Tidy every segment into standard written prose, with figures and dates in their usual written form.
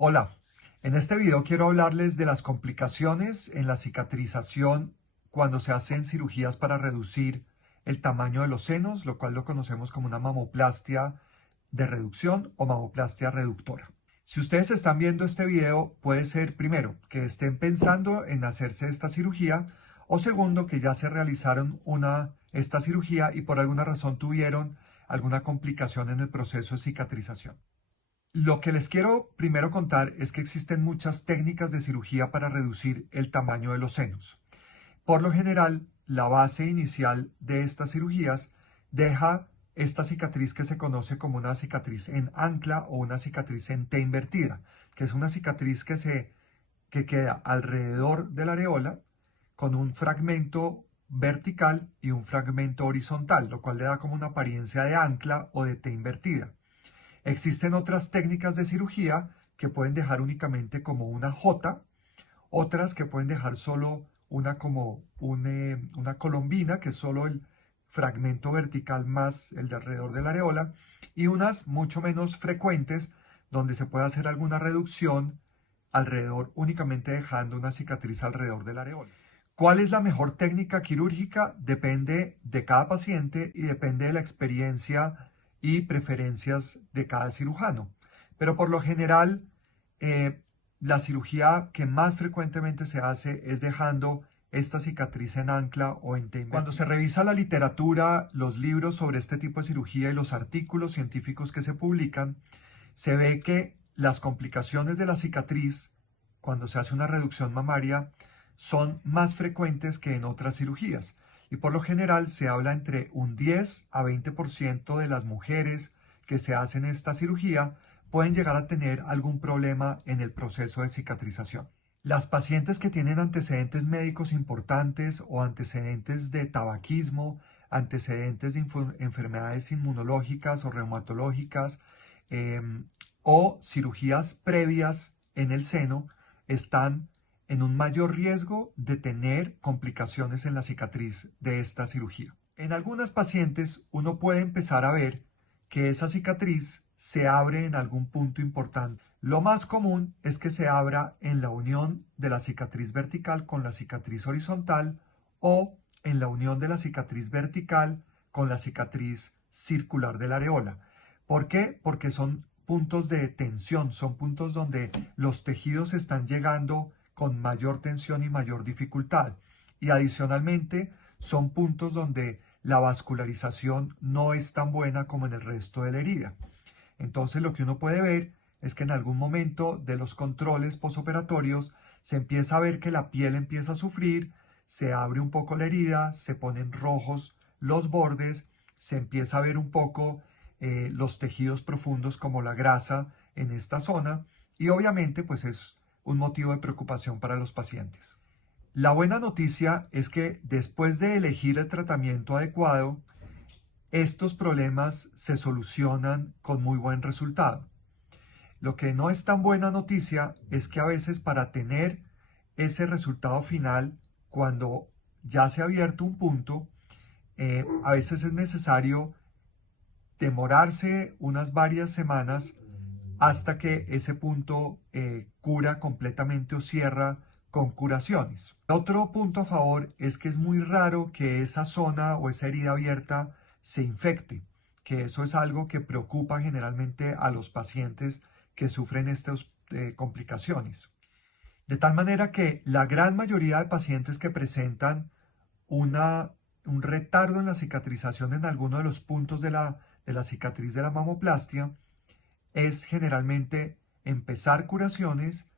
Hola, en este video quiero hablarles de las complicaciones en la cicatrización cuando se hacen cirugías para reducir el tamaño de los senos, lo cual lo conocemos como una mamoplastia de reducción o mamoplastia reductora. Si ustedes están viendo este video, puede ser primero que estén pensando en hacerse esta cirugía o segundo que ya se realizaron esta cirugía y por alguna razón tuvieron alguna complicación en el proceso de cicatrización. Lo que les quiero primero contar es que existen muchas técnicas de cirugía para reducir el tamaño de los senos. Por lo general, la base inicial de estas cirugías deja esta cicatriz que se conoce como una cicatriz en ancla o una cicatriz en T invertida, que es una cicatriz que queda alrededor de la areola con un fragmento vertical y un fragmento horizontal, lo cual le da como una apariencia de ancla o de T invertida. Existen otras técnicas de cirugía que pueden dejar únicamente como una J, otras que pueden dejar solo una colombina, que es solo el fragmento vertical más el de alrededor de la areola, y unas mucho menos frecuentes donde se puede hacer alguna reducción alrededor, únicamente dejando una cicatriz alrededor de la areola. ¿Cuál es la mejor técnica quirúrgica? Depende de cada paciente y depende de la experiencia y preferencias de cada cirujano. Pero por lo general, la cirugía que más frecuentemente se hace es dejando esta cicatriz en ancla o en T. Cuando se revisa la literatura, los libros sobre este tipo de cirugía y los artículos científicos que se publican, se ve que las complicaciones de la cicatriz cuando se hace una reducción mamaria son más frecuentes que en otras cirugías. Y por lo general se habla entre un 10 a 20% de las mujeres que se hacen esta cirugía pueden llegar a tener algún problema en el proceso de cicatrización. Las pacientes que tienen antecedentes médicos importantes o antecedentes de tabaquismo, antecedentes de enfermedades inmunológicas o reumatológicas o cirugías previas en el seno están en un mayor riesgo de tener complicaciones en la cicatriz de esta cirugía. En algunas pacientes uno puede empezar a ver que esa cicatriz se abre en algún punto importante. Lo más común es que se abra en la unión de la cicatriz vertical con la cicatriz horizontal o en la unión de la cicatriz vertical con la cicatriz circular de la areola. ¿Por qué? Porque son puntos de tensión, son puntos donde los tejidos están llegando con mayor tensión y mayor dificultad. Y adicionalmente son puntos donde la vascularización no es tan buena como en el resto de la herida. Entonces lo que uno puede ver es que en algún momento de los controles posoperatorios se empieza a ver que la piel empieza a sufrir, se abre un poco la herida, se ponen rojos los bordes, se empieza a ver un poco los tejidos profundos como la grasa en esta zona y obviamente pues es un motivo de preocupación para los pacientes. La buena noticia es que después de elegir el tratamiento adecuado, estos problemas se solucionan con muy buen resultado. Lo que no es tan buena noticia es que a veces para tener ese resultado final, cuando ya se ha abierto un punto, a veces es necesario demorarse unas varias semanas hasta que ese punto cura completamente o cierra con curaciones. Otro punto a favor es que es muy raro que esa zona o esa herida abierta se infecte, que eso es algo que preocupa generalmente a los pacientes que sufren estas complicaciones. De tal manera que la gran mayoría de pacientes que presentan un retardo en la cicatrización en alguno de los puntos de la cicatriz de la mamoplastia es generalmente empezar curaciones.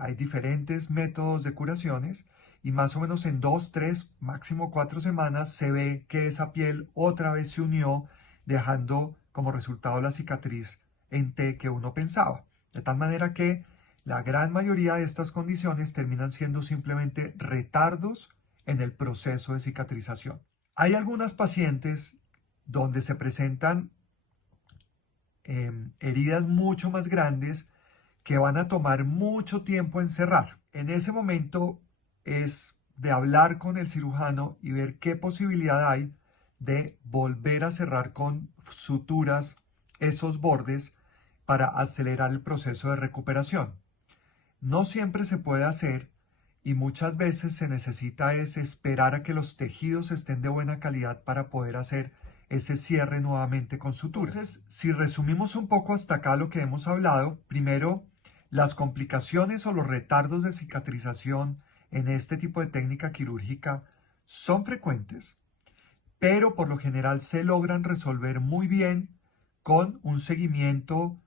Hay diferentes métodos de curaciones y más o menos en 2, 3, máximo 4 semanas se ve que esa piel otra vez se unió, dejando como resultado la cicatriz en T que uno pensaba. De tal manera que la gran mayoría de estas condiciones terminan siendo simplemente retardos en el proceso de cicatrización. Hay algunas pacientes donde se presentan heridas mucho más grandes que van a tomar mucho tiempo en cerrar. En ese momento es de hablar con el cirujano y ver qué posibilidad hay de volver a cerrar con suturas esos bordes para acelerar el proceso de recuperación. No siempre se puede hacer y muchas veces se necesita es esperar a que los tejidos estén de buena calidad para poder hacer ese cierre nuevamente con suturas. Entonces, si resumimos un poco hasta acá lo que hemos hablado, primero, las complicaciones o los retardos de cicatrización en este tipo de técnica quirúrgica son frecuentes, pero por lo general se logran resolver muy bien con un seguimiento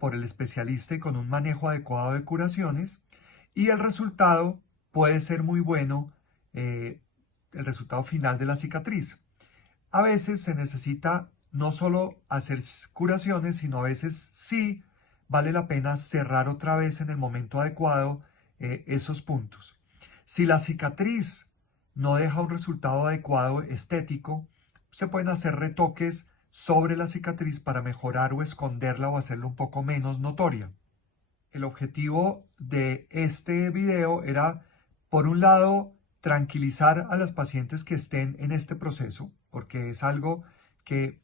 por el especialista y con un manejo adecuado de curaciones, y el resultado puede ser muy bueno, el resultado final de la cicatriz. A veces se necesita no solo hacer curaciones, sino a veces sí vale la pena cerrar otra vez en el momento adecuado esos puntos. Si la cicatriz no deja un resultado adecuado estético, se pueden hacer retoques sobre la cicatriz para mejorar o esconderla o hacerla un poco menos notoria. El objetivo de este video era, por un lado, tranquilizar a las pacientes que estén en este proceso, porque es algo que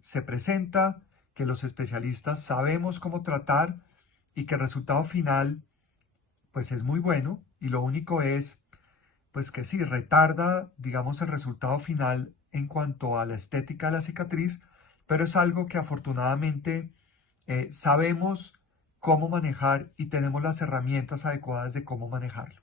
se presenta, que los especialistas sabemos cómo tratar y que el resultado final pues es muy bueno, y lo único es pues que sí, retarda, digamos, el resultado final en cuanto a la estética de la cicatriz, pero es algo que afortunadamente sabemos cómo manejar y tenemos las herramientas adecuadas de cómo manejarlo.